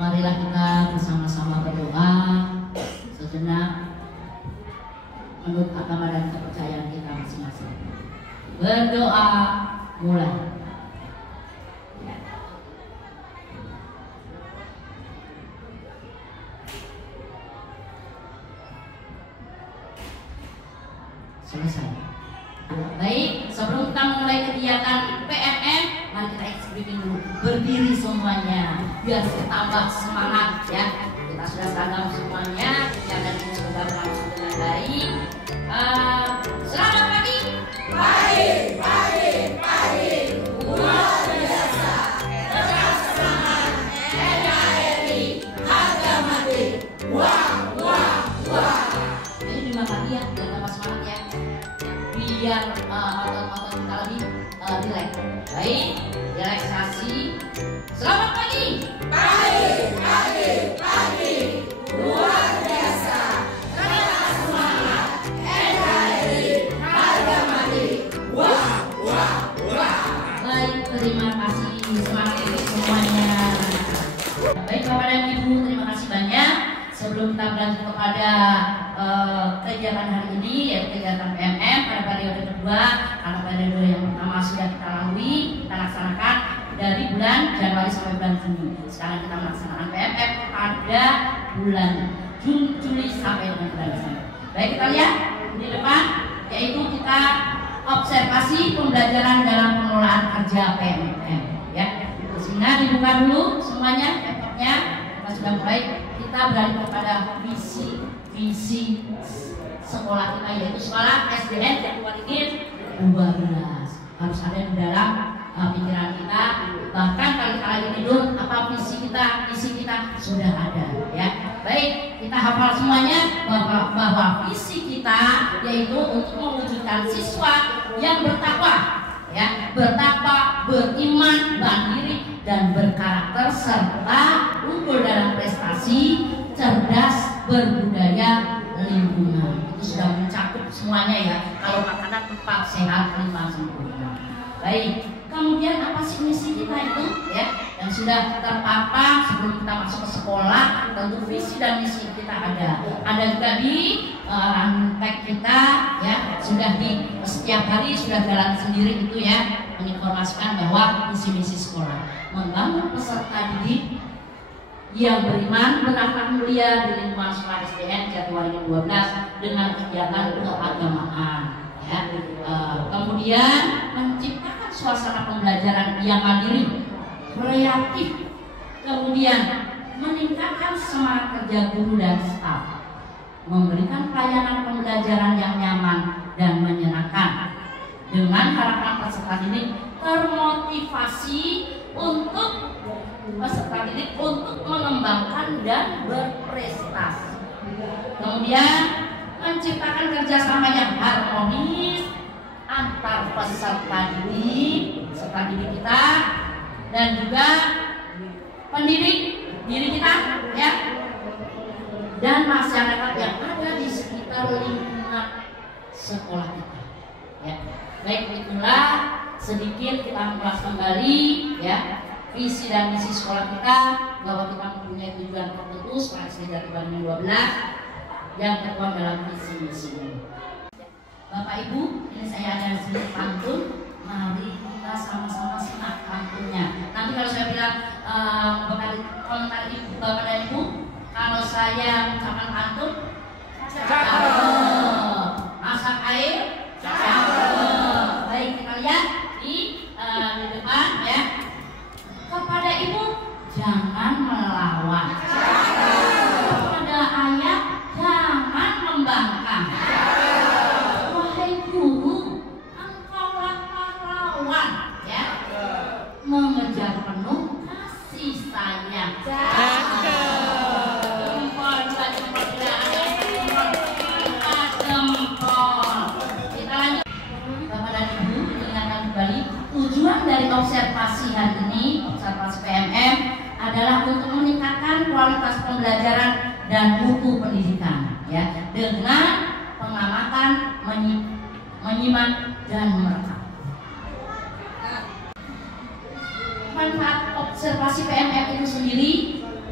Marilah kita bersama-sama berdoa sejenak menurut agama dan kepercayaan kita masing-masing. Berdoa mulai. Selesai. Baik, sebelum kita mulai kegiatan PMM, mari kita briefing dulu. Berdiri semuanya, biar tambah semangat ya. Kita sudah seragam semuanya, kegiatan ini sudah berlangsung dengan baik. Selamat pagi. Pagi. Luar biasa. Tetap semangat. NKRI harga mati. Wah. Ini juga pagi ya, biar tambah semangat ya. Biar otot-otot kita lebih relax. Baik, relaksasi. Selamat pagi. Pagi. Luar biasa. Tetap semangat. NKRI harga mati. Wah. Baik, terima kasih. Semangat untuk semuanya. Baik Bapak dan Ibu, terima kasih banyak. Sebelum kita berlanjut kepada kegiatan hari ini, yaitu kegiatan PMM pada periode kedua, karena periode yang pertama sudah kita lalui, kita laksanakan dari bulan Januari sampai bulan Juni. Sekarang kita melaksanakan PMM pada bulan Juli sampai dengan bulan Desember. Baik, kita lihat di depan, yaitu kita observasi pembelajaran dalam pengelolaan kerja PMM. Ya, sehingga dibuka dulu semuanya laptopnya. Kita sudah mulai. Kita beralih kepada visi sekolah kita, yaitu sekolah SDN Jatiwaringin 12. Harus ada di dalam pikiran kita. Bahkan kalau kita lagi tidur, apa visi kita sudah ada ya. Baik, kita hafal semuanya bahwa visi kita yaitu untuk mewujudkan siswa yang bertakwa ya, beriman, mandiri dan berkarakter serta unggul dalam prestasi, cerdas, berbudaya, lingkungan. Itu sudah mencakup semuanya ya. Kalau makanan 4 sehat, 5 sempurna. Baik, kemudian apa sih misi kita itu ya? Yang sudah terpapar sebelum kita masuk ke sekolah, tentu visi dan misi kita ada. Ada juga di rantek kita ya, sudah di setiap hari sudah jalan sendiri itu ya, menginformasikan bahwa misi sekolah membangun peserta didik yang beriman, berakhlak mulia di lingkungan sekolah SDN Jatiwaringin 12 dengan kegiatan keagamaan ya. Kemudian menciptakan suasana pembelajaran yang mandiri, kreatif, kemudian meningkatkan semangat kerja guru dan staf, memberikan pelayanan pembelajaran yang nyaman dan menyenangkan, dengan harapan peserta didik termotivasi untuk peserta didik untuk mengembangkan dan berprestasi. Kemudian menciptakan kerjasama yang harmonis antar peserta didik kita dan juga pendidik diri kita ya, dan masyarakat yang ada di sekitar lingkungan sekolah kita ya. Baik, itulah sedikit kita mengulas kembali ya visi dan misi sekolah kita, bahwa kita mempunyai tujuan tertentu sekolah SD Jatiwaringin 12 yang tertuang dalam visi misi ini. Bapak Ibu, ini saya ada sedikit pantun. Mari kita sama-sama simak pantunnya. Nanti kalau saya bilang komentar Ibu, Bapak dan Ibu, kalau saya mengucapkan pantun, masak air, baik, kita lihat di depan ya. Kepada ibu jangan melawan, kepada ayah jangan membangkang. Wahai guru, engkaulah pahlawan ya, mengejar penuh kasih sayang. Tujuan dari observasi hari ini, observasi PMM, adalah untuk meningkatkan kualitas pembelajaran dan mutu pendidikan, ya, dengan pengamatan, menyimak dan merekam. Manfaat observasi PMM itu sendiri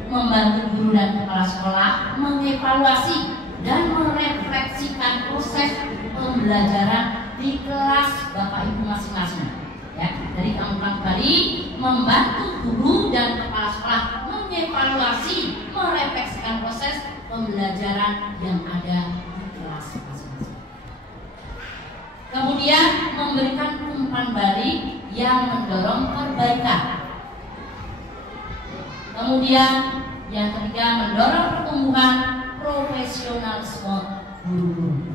membantu guru dan kepala sekolah mengevaluasi dan merefleksikan proses pembelajaran di kelas Bapak Ibu masing-masing. Ya, dari kami kembali membantu guru dan kepala sekolah mengevaluasi, merefleksikan proses pembelajaran yang ada di kelas masing-masing. Kemudian memberikan umpan balik yang mendorong perbaikan. Kemudian yang ketiga, mendorong pertumbuhan profesionalisme guru.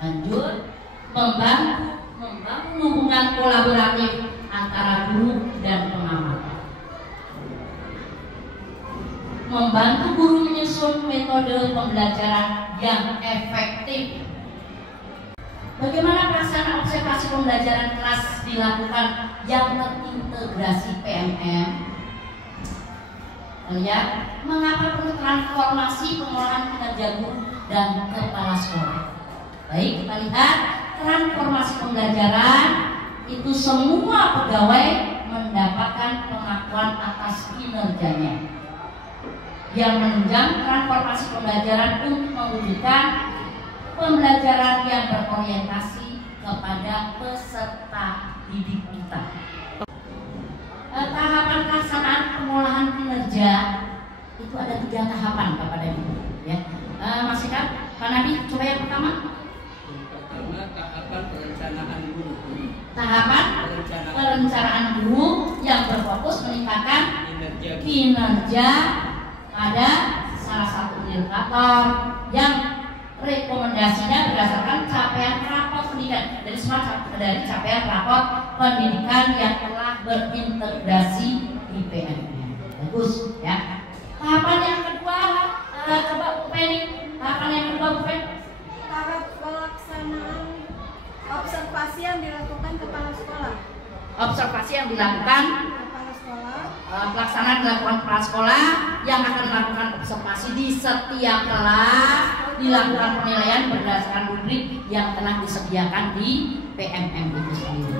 Lanjut, membangun hubungan kolaboratif antara guru dan pengamat. Membantu guru menyusun metode pembelajaran yang efektif. Bagaimana pelaksanaan observasi pembelajaran kelas dilakukan yang terintegrasi PMM? Lihat, mengapa perlu transformasi pengolahan kinerja guru dan kepala sekolah? Baik, kita lihat transformasi pembelajaran itu semua pegawai mendapatkan pengakuan atas kinerjanya. Yang menunjang transformasi pembelajaran untuk mewujudkan pembelajaran yang berorientasi kepada peserta didik kita. Tahapan pelaksanaan pengolahan kinerja itu ada 3 tahapan Bapak dan Ibu. Ya, Mas Ika, Pak Nadi, coba yang pertama. Tahapan perencanaan guru. Tahapan perencanaan guru yang berfokus meningkatkan kinerja pada salah satu indikator yang rekomendasinya berdasarkan capaian rapor pendidikan dari capaian rapor pendidikan yang telah berintegrasi di PMM. Bagus ya. Tahapan yang kedua, coba Bu Penny. Tahapan yang kedua Bu Penny. Tahap pelaksanaan observasi yang dilakukan kepala sekolah. Observasi yang dilakukan Kepala sekolah. Pelaksanaan dilakukan kepala sekolah yang akan melakukan observasi di setiap kelas, dilakukan penilaian berdasarkan rubrik yang telah disediakan di PMM itu sendiri.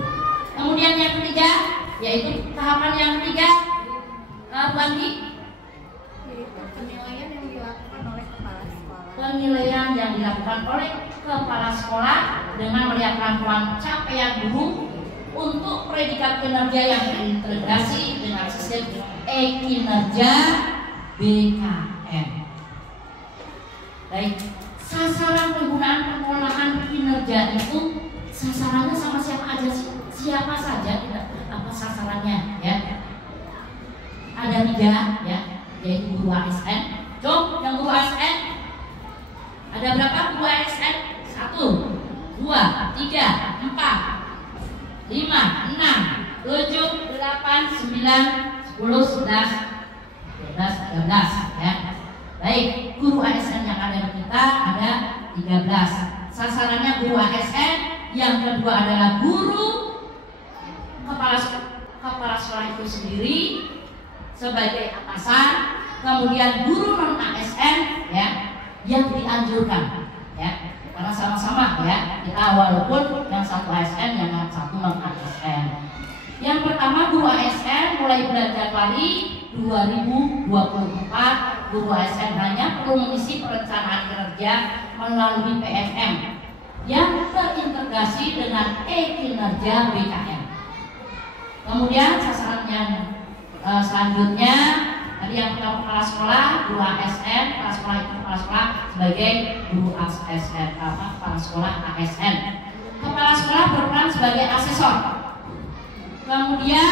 Kemudian yang ketiga, yaitu tahapan yang ketiga, bagi Yaitu penilaian yang dilakukan oleh kepala sekolah. Penilaian yang dilakukan oleh kepala sekolah dengan melihat kemampuan capaian guru untuk predikat kinerja yang terintegrasi dengan sistem e-kinerja BKM. Baik, sasaran penggunaan pengolahan kinerja itu sasarannya sama siapa aja sih? Siapa saja tidak apa sasarannya ya? Ada 3 ya, yaitu guru ASN. Jom, yang guru ASN ada berapa guru ASN? 1, 2, 3, 4, 5, 6, 7, 8, 9, 10, 11, 12, 13 ya. Baik, guru ASN yang ada di kita ada 13. Sasarannya guru ASN, yang kedua adalah guru kepala sekolah itu sendiri sebagai atasan, kemudian guru non ASN ya yang dianjurkan ya, karena sama-sama ya kita walaupun yang satu ASN yang satu non ASN. Yang pertama guru ASN mulai bulan Januari 2024 guru ASN hanya perlu mengisi perencanaan kinerja melalui PMM yang terintegrasi dengan e-kinerja BKM. Kemudian sasaran yang selanjutnya tadi yang pertama kepala sekolah, guru ASN, kepala sekolah itu kepala sekolah sebagai guru ASN, kepala sekolah ASN. Kepala sekolah berperan sebagai asesor, kemudian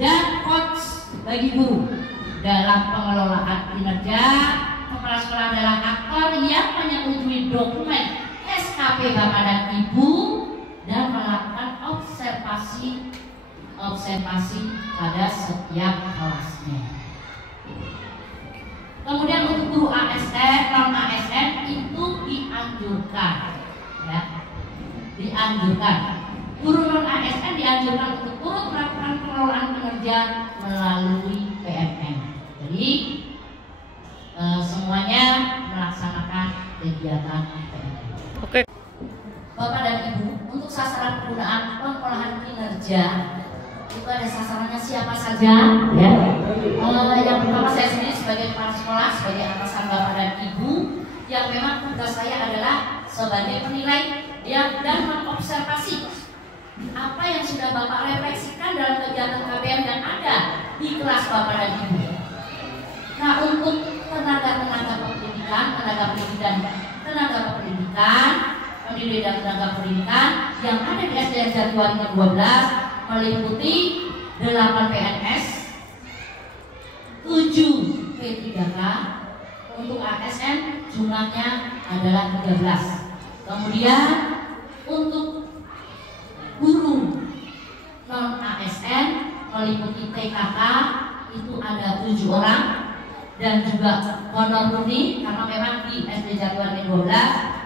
dan coach bagi guru dalam pengelolaan kinerja. Kepala sekolah adalah aktor yang menyetujui dokumen SKP Bapak dan Ibu dan melakukan observasi pada setiap kelasnya. Kemudian untuk guru ASN, non ASN itu dianjurkan ya. Guru non ASN dianjurkan untuk turut melakukan pengelolaan kinerja melalui PMM. Jadi semuanya melaksanakan kegiatan PMM. Oke. Bapak dan Ibu, untuk sasaran penggunaan pengolahan kinerja itu ada sasarannya siapa saja ya. Yang pertama saya sebagai penilai dan mengobservasi apa yang sudah Bapak refleksikan dalam kegiatan KBM yang ada di kelas Bapak dan Ibu. Nah, untuk tenaga pendidikan, pendidik dan tenaga pendidikan yang ada di SDN Jatiwaringin 12 meliputi 8 PNS, 7 P3K, untuk ASN jumlahnya adalah 13. Kemudian untuk guru non ASN meliputi TKK itu ada 7 orang, dan juga honor murni karena memang di SD Jatiwaringin 12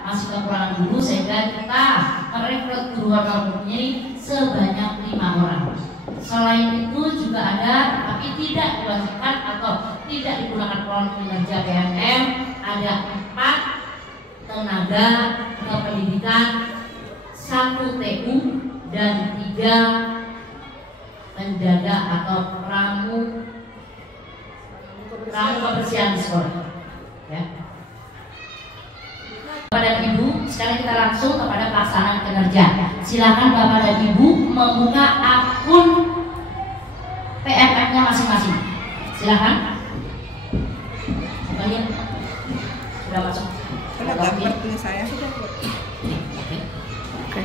masih kekurangan guru, sehingga kita merekrut guru honor murni sebanyak 5 orang. Selain itu juga ada, tapi tidak diwajibkan atau tidak digunakan peluang kinerja PNM, ada 4 tenaga kependidikan, 1 TU, dan 3 penjaga atau pramu kebersihan di sekolah. Ya. Bapak dan Ibu, sekarang kita langsung kepada pelaksanaan kinerja. Silakan Bapak dan Ibu membuka akun PMM-nya masing-masing. Silakan. Kalian sudah masuk. Sudah gambar tulis saya sudah. Oke.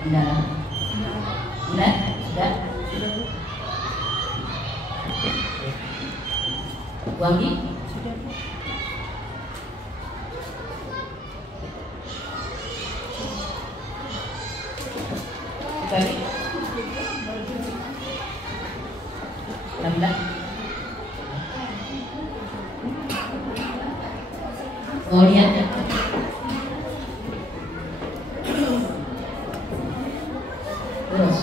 Sudah. Sudah. Wangi? Sudah. Lagi? Oh, lihat ya. Terus.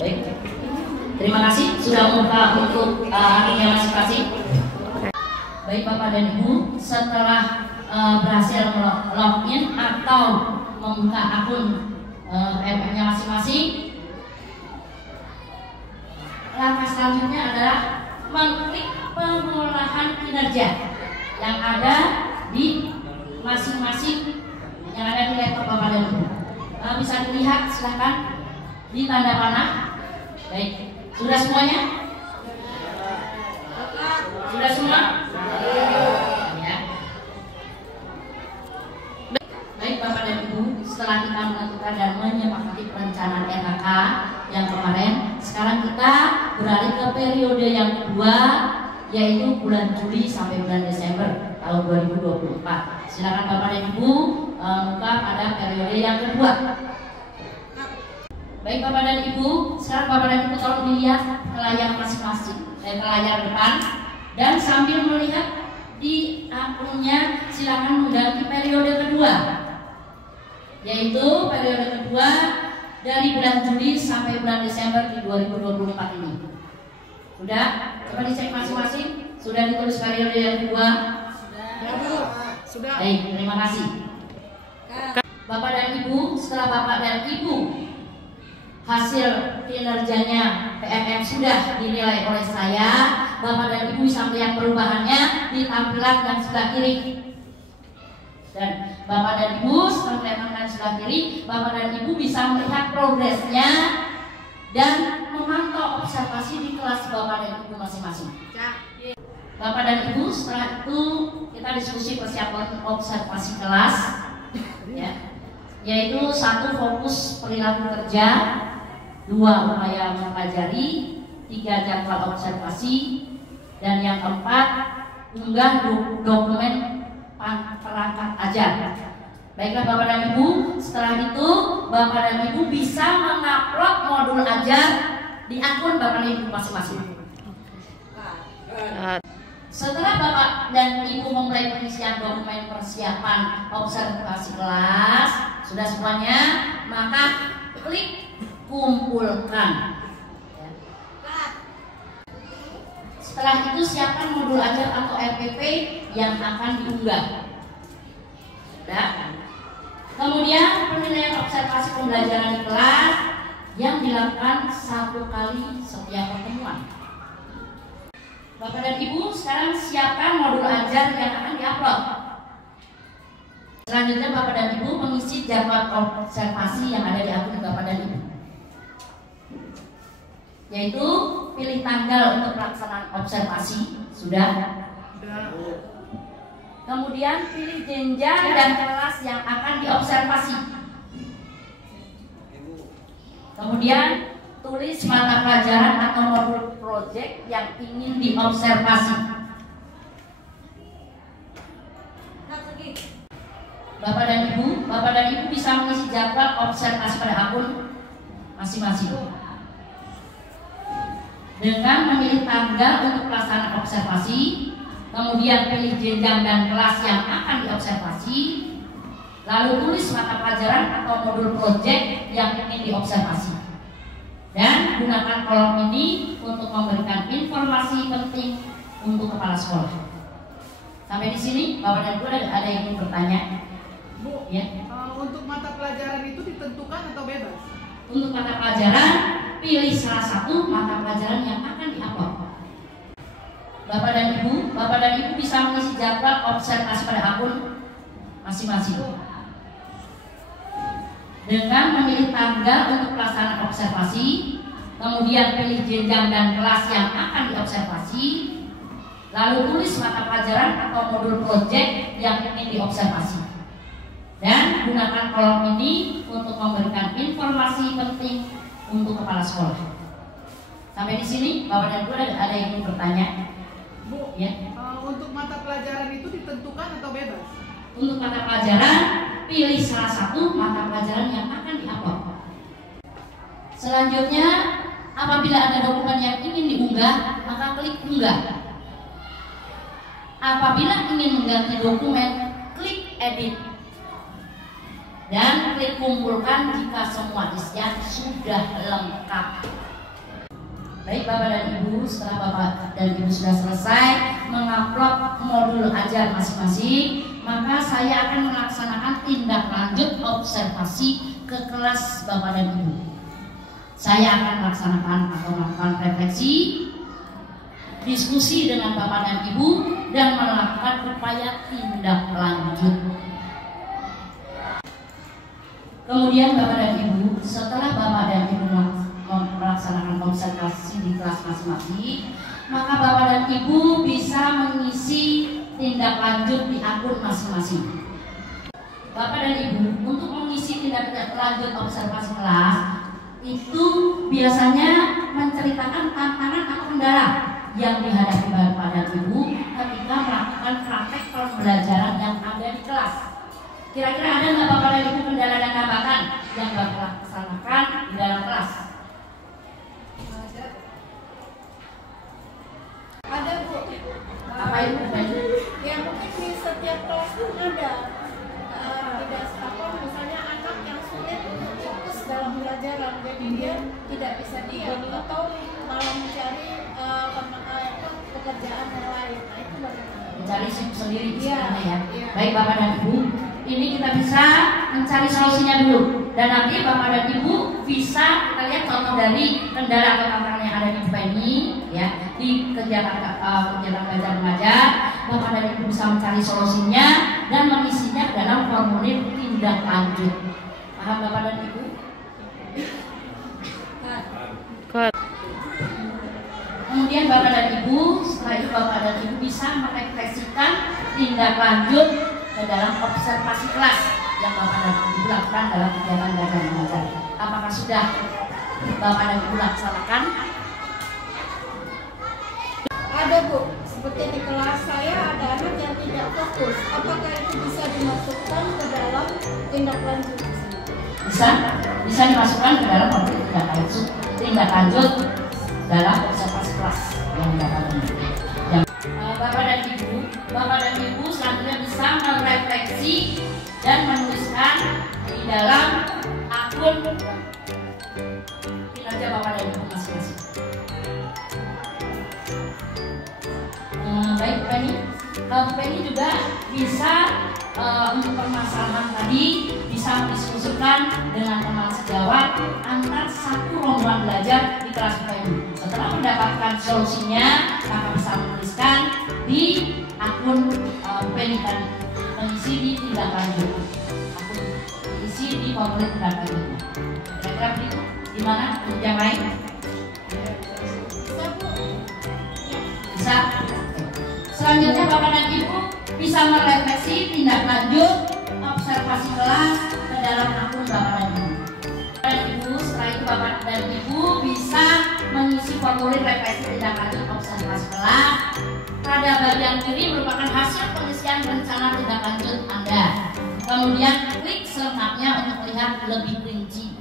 Baik. Terima kasih sudah membuka untuk akhirnya masing-masing. Baik Bapak dan Ibu, setelah berhasil login atau membuka akun PMM-nya masing-masing, langkah selanjutnya adalah mengklik pengolahan kinerja yang ada di masing-masing yang ada di laptop Bapak dan Ibu. Bisa dilihat, silahkan di tanda panah. Baik, sudah semuanya? Sudah semua? Ya. Baik Bapak dan Ibu, setelah kita menentukan dan menyepakati perencanaan RKK yang kemarin, sekarang kita beralih ke periode yang kedua, yaitu bulan Juli sampai bulan Desember tahun 2024. Silakan Bapak dan Ibu buka pada periode yang kedua. Baik Bapak dan Ibu, sekarang Bapak dan Ibu tolong dilihat ke layar masing-masing, ke layar depan, dan sambil melihat di akunnya silakan mengganti periode kedua, yaitu periode kedua dari bulan Juli sampai bulan Desember di 2024 ini. Sudah? Coba dicek masing-masing. Sudah ditulis periode yang kedua? Sudah. Baik, terima kasih. Bapak dan Ibu, setelah Bapak dan Ibu hasil kinerjanya PMM sudah dinilai oleh saya, Bapak dan Ibu bisa melihat perubahannya di tampilan dan sebelah kiri. Dan Bapak dan Ibu setelah melihat tampilan sebelah kiri, Bapak dan Ibu bisa melihat progresnya dan memantau observasi di kelas Bapak dan Ibu masing-masing. Bapak dan Ibu, setelah itu kita diskusi persiapan observasi kelas, ya, yaitu 1 fokus perilaku kerja, 2 upaya mempelajari, 3 jadwal observasi, dan yang 4 unggah dokumen perangkat ajar. Baiklah Bapak dan Ibu, setelah itu Bapak dan Ibu bisa mengupload modul ajar di akun Bapak dan Ibu masing-masing. Setelah Bapak dan Ibu memulai pengisian dokumen persiapan observasi kelas, sudah semuanya, maka klik kumpulkan. Setelah itu siapkan modul ajar atau RPP yang akan diunggah. Sudah. Kemudian penilaian observasi pembelajaran di kelas yang dilakukan 1 kali setiap pertemuan. Bapak dan Ibu sekarang siapkan modul ajar yang akan diupload. Selanjutnya Bapak dan Ibu mengisi jadwal observasi yang ada di akun Bapak dan Ibu, yaitu pilih tanggal untuk pelaksanaan observasi. Sudah. Kemudian pilih jenjang dan kelas yang akan diobservasi. Kemudian tulis mata pelajaran atau modul proyek yang ingin diobservasi. Bapak dan Ibu bisa mengisi jadwal observasi pada akun masing-masing dengan memilih tanggal untuk pelaksanaan observasi, kemudian pilih jenjang dan kelas yang akan diobservasi, lalu tulis mata pelajaran atau modul proyek yang ingin diobservasi, dan gunakan kolom ini untuk memberikan informasi penting untuk kepala sekolah. Sampai di sini Bapak dan Ibu ada yang ingin bertanya? Bu, Ya. Untuk mata pelajaran itu ditentukan atau bebas? Untuk mata pelajaran, pilih salah satu mata pelajaran yang akan diupload. Bapak dan Ibu bisa mengisi jadwal observasi pada akun masing-masing dengan memilih tanggal untuk pelaksanaan observasi, kemudian pilih jenjang dan kelas yang akan diobservasi, lalu tulis mata pelajaran atau modul proyek yang ingin diobservasi, dan gunakan kolom ini untuk memberikan informasi penting untuk kepala sekolah. Sampai di sini Bapak dan Ibu ada yang ingin bertanya? Bu, Ya. Untuk mata pelajaran itu ditentukan atau bebas? Untuk mata pelajaran, pilih salah satu mata pelajaran yang akan diupload. Selanjutnya, apabila ada dokumen yang ingin diunggah, maka klik unggah. Apabila ingin mengganti dokumen, klik edit dan klik kumpulkan jika semua isian sudah lengkap. Baik Bapak dan Ibu, setelah Bapak dan Ibu sudah selesai mengupload modul ajar masing-masing, maka saya akan melaksanakan tindak lanjut observasi ke kelas Bapak dan Ibu. Saya akan melaksanakan atau melakukan refleksi, diskusi dengan Bapak dan Ibu, dan melakukan upaya tindak lanjut. Kemudian Bapak dan Ibu, setelah Bapak dan Ibu melaksanakan observasi di kelas masing-masing, maka Bapak dan Ibu bisa mengisi tindak lanjut di akun masing-masing. Bapak dan Ibu, untuk mengisi tindak lanjut observasi kelas itu biasanya menceritakan tantangan atau kendala yang dihadapi Bapak dan Ibu ketika melakukan praktek pembelajaran yang ada di kelas. Kira-kira ada nggak Bapak dan Ibu kendala dan hambatan yang Bapak laksanakan di dalam kelas? Ada Bu. Apa itu? Ya mungkin di setiap kelas pun ada. Tidak apa, misalnya anak yang sulit fokus dalam pelajaran, jadi dia tidak bisa diam atau malah mencari pekerjaan yang lain. Nah, itu bagaimana? Mencari sendiri Iya, sebenarnya ya. iya. Baik Bapak dan Ibu, ini kita bisa mencari solusinya dulu, dan nanti Bapak dan Ibu bisa kita lihat contoh dari kendala atau tantangan yang ada di buku ini ya, di kegiatan belajar mengajar. Bapak dan Ibu bisa mencari solusinya dan mengisinya dalam formulir tindak lanjut. Paham Bapak dan Ibu? Kemudian Bapak dan Ibu, setelah itu Bapak dan Ibu bisa merefleksikan tindak lanjut ke dalam observasi kelas yang Bapak dan Ibu lakukan dalam kegiatan belajar mengajar. Apakah sudah Bapak dan Ibu laksanakan? Ada Bu, seperti di kelas saya ada anak yang tidak fokus. Apakah itu bisa dimasukkan ke dalam tindak lanjut? Bisa dimasukkan ke dalam formulir tindak lanjut dalam observasi kelas yang dapat ini. Bapak dan Ibu selanjutnya bisa merefleksi dan menuliskan di dalam akun kinerja Bapak dan Ibu masing-masing. Baik Penny juga bisa untuk permasalahan tadi bisa mendiskusikan dengan teman sejawat antar satu rombongan belajar di kelas Penny. Setelah mendapatkan solusinya, maka bisa menuliskan di akun Penny tadi. mengisi di tindak lanjut. Akun isi di favorit tindak lanjut. Kira-kira begitu? Gimana? Yang lain? Bisa? Selanjutnya Bapak dan Ibu bisa merefleksi tindak lanjut observasi kelas ke dalam akun Bapak dan Ibu. Dan Ibu, setelah itu Bapak dan Ibu bisa mengisi formulir refleksi tindak lanjut observasi kelas. Pada bagian kiri merupakan hasil pengisian rencana tindak lanjut Anda. Kemudian klik selengkapnya untuk melihat lebih rinci.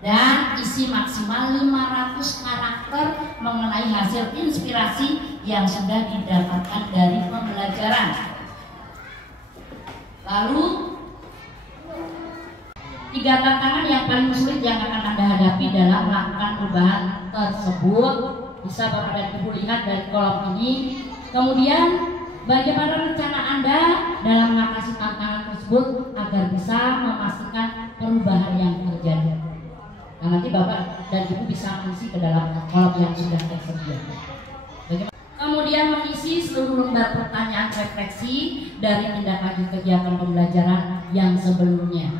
Dan isi maksimal 500 karakter mengenai hasil inspirasi yang sudah didapatkan dari pembelajaran. Lalu 3 tantangan yang paling sulit yang akan Anda hadapi dalam melakukan perubahan tersebut bisa Bapak dan Ibu lihat dari kolom ini. Kemudian bagaimana rencana Anda dalam mengatasi tantangan tersebut agar bisa memastikan perubahan yang terjadi. Nah, nanti Bapak dan Ibu bisa mengisi ke dalam kolom yang sudah tersedia. Kemudian mengisi seluruh lembar pertanyaan refleksi dari tindak lanjut kegiatan pembelajaran yang sebelumnya.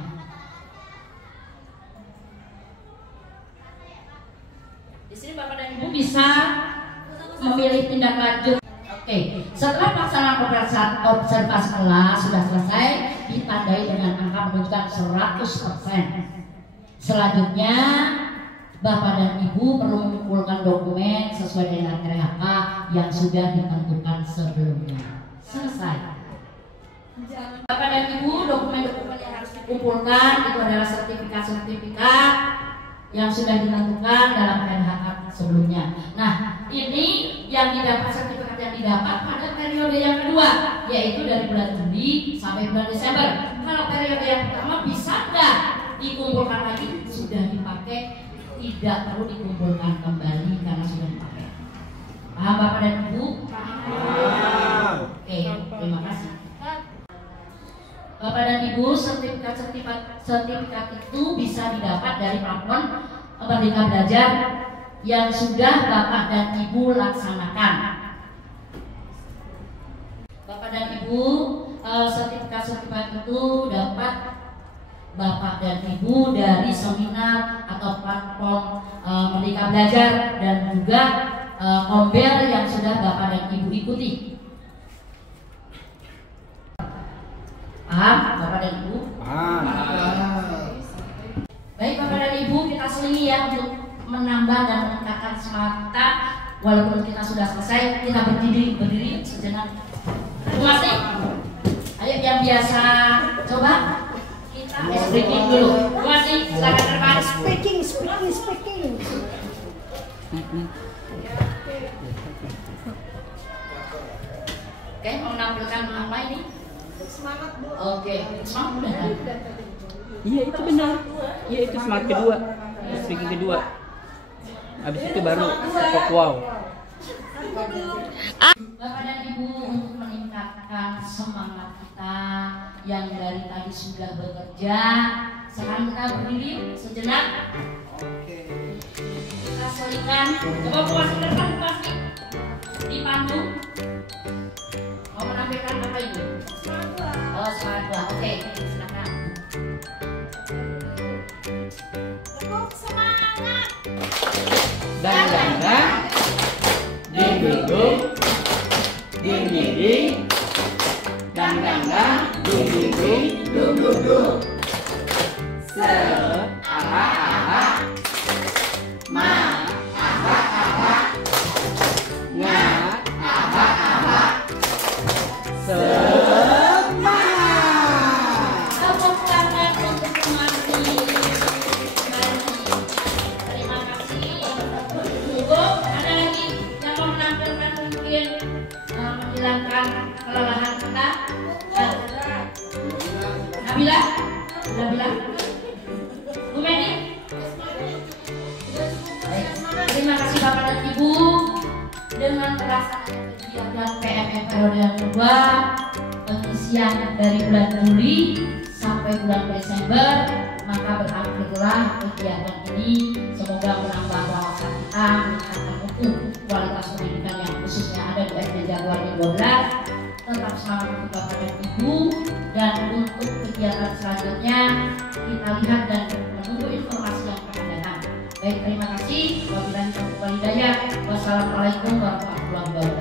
Di sini Bapak dan Ibu bisa memilih tindak lanjut. Oke, setelah pelaksanaan observasi kelas sudah selesai, ditandai dengan angka menunjukkan 100%. Selanjutnya, Bapak dan Ibu perlu mengumpulkan dokumen sesuai dengan RHK yang sudah ditentukan sebelumnya. Selesai. Bapak dan Ibu, dokumen-dokumen yang harus dikumpulkan itu adalah sertifikat-sertifikat yang sudah ditentukan dalam RHK sebelumnya. Nah, ini yang didapat, sertifikat yang didapat pada periode yang kedua, yaitu dari bulan Juli sampai bulan Desember. Kalau periode yang pertama bisa nggak dikumpulkan lagi? Sudah dipakai, tidak perlu dikumpulkan kembali karena sudah dipakai. Paham Bapak dan Ibu? Paham. Oke, terima kasih. Bapak dan Ibu, sertifikat itu bisa didapat dari platform Merdeka Belajar yang sudah Bapak dan Ibu laksanakan. Bapak dan Ibu, sertifikat itu dapat Bapak dan Ibu dari seminar atau platform Merdeka Belajar dan juga Kombel yang sudah Bapak dan Ibu ikuti. Paham Bapak dan Ibu? Paham. Baik Bapak dan Ibu, kita selingi ya untuk menambah dan meningkatkan semangat kita. Walaupun kita sudah selesai, kita berdiri sejenak. Terima kasih. Ayo yang biasa coba. Speaking dulu. Terima kasih. Silakan depan. Speaking. Oke, mau menampilkan apa ini? Semangat dulu. Oke, semangat udah kan? Iya itu benar. Iya itu semangat kedua. Speaking kedua. Habis itu baru pop wow. Bapak dan Ibu, untuk meningkatkan semangat kita yang dari tadi sudah bekerja, sekarang kita berdiri sejenak. Kita selingkan. Coba puas depan pasti di panggung. Mau menampilkan apa ini? Oh, semangat. Oke, silakan. Semangat. Dan ding ding dan ding se aha ma aha nga aha semangat. Tepuk tangan untuk Marti. Terima kasih. Ibu, ada lagi yang mau menampilkan mungkin menghilangkan kelelahan kita? Nabila? Bu Medi? Terima kasih Bapak dan Ibu. Dengan pelaksanaan kegiatan PMM periode yang kedua, pengisian dari bulan Juli sampai bulan Desember, maka berakhirlah kegiatan ini. Semoga menambah wawasan kita, meningkatkan mutu kualitas pendidikan yang khususnya ada di SD Jagoan 12. tetap semangat untuk Bapak dan Ibu, dan untuk kegiatan selanjutnya kita lihat dan menunggu informasi yang akan datang. Baik, terima kasih. Wabillahi taufiq wal hidayah. Wassalamualaikum warahmatullahi wabarakatuh.